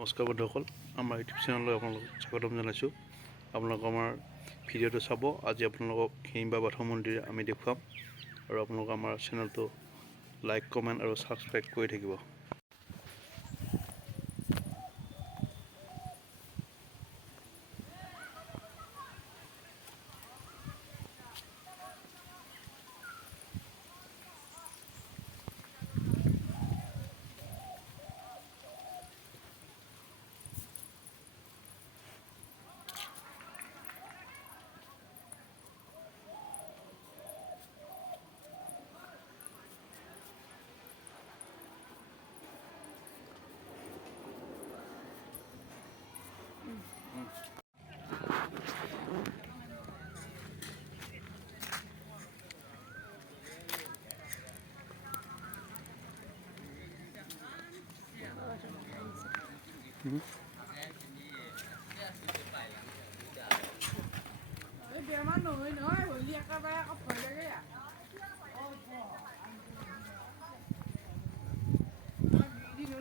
নমস্কাৰ বন্ধুসকল, আমাৰ ইউটিউব চেনেললৈ আপোনালোকক স্বাগতম জনাইছোঁ। আপোনালোকক আমাৰ ভিডিঅ'টো চাব। আজি আপোনালোকক হিড়িম্বা বাথৌ মন্দিৰ আমি দেখুৱাম আৰু আপোনালোকে আমাৰ চেনেলটো লাইক, কমেণ্ট আৰু ছাবস্ক্ৰাইব কৰি থাকিব। বেমাৰ নহয় নহয়, হ'লি একেবাৰে আকৌ ভয় লাগে।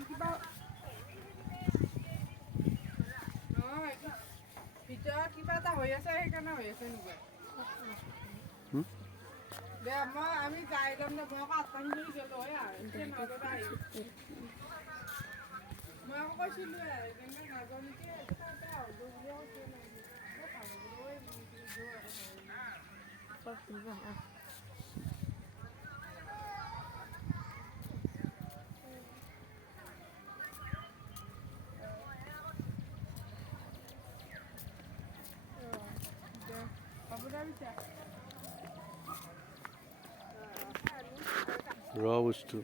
কিবা নহয়, ভিতৰত কিবা এটা হৈ আছে, সেইকাৰণে হৈ আছে নেকি? দে আমি যাই যাম দে, মই আকৌ আঠটামান গ'লো হয় আৰু মই আকৌ কৈছিলোঁ নাযাওঁ নেকি, ৰ বস্তু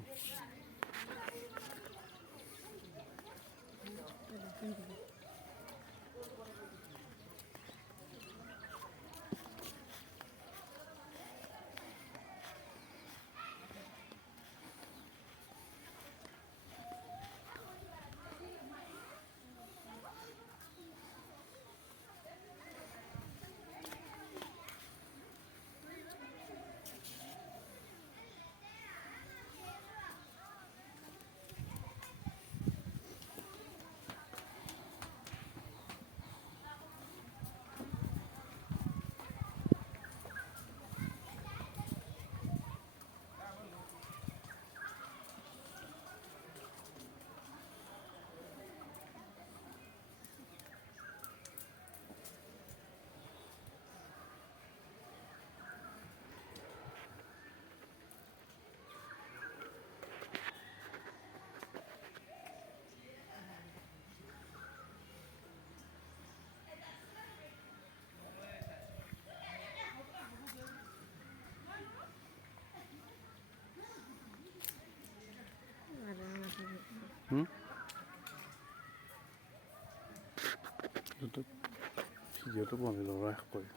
ভিডিঅ'টো বন্ধ লগাই কৰি